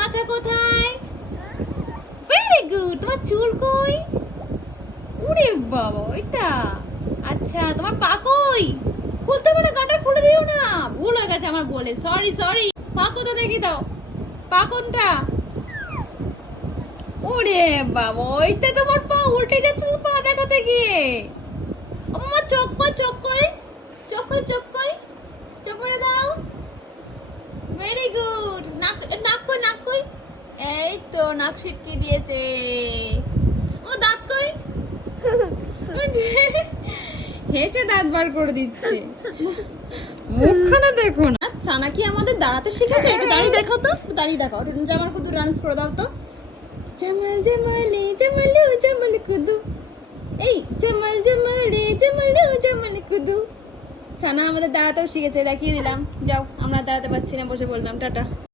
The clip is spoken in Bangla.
মাথা কোথায়? Very good. তোমার চুল কই? ওরে বাবা, এটা আচ্ছা। তোমার পা কই? খুলতে পারে, গাঁটা খুলে দিও না, ভুল হয়ে গেছে আমার বলে, সরি সরি। পা কোথা দেখি দাও, পা কোনটা? ওরে বাবা, ওইটা তোমার পা উল্টে যাচ্ছে তো পা দেখাতে গিয়ে। আমার চোখ কই, চোখ কই, চোখ কই, চোখ কই, চোখ মেরে দাও। Very good. নাক, নাক কই, নাক কই? এই তো নাক ছিটকে দিয়েছে। ও দাঁত কই? হেসে দাঁত বার করে দিচ্ছে। মুখখানা দেখো না। সানা কি আমাদের দাঁড়াতে শিখেছে? একটু দাঁড়িয়ে দেখো তো, একটু দাঁড়িয়ে দেখো। একটু জামাল কুদু ডান্স করে দাও তো। জামাল জামালে জামালু জামাল কুদু, এই জামাল জামালে জামালু জামাল কুদু। সানা আমাদের দাঁড়াতেও শিখেছে, দেখিয়ে দিলাম। যাও, আমরা দাঁড়াতে পারছি না, বসে বললাম টাটা।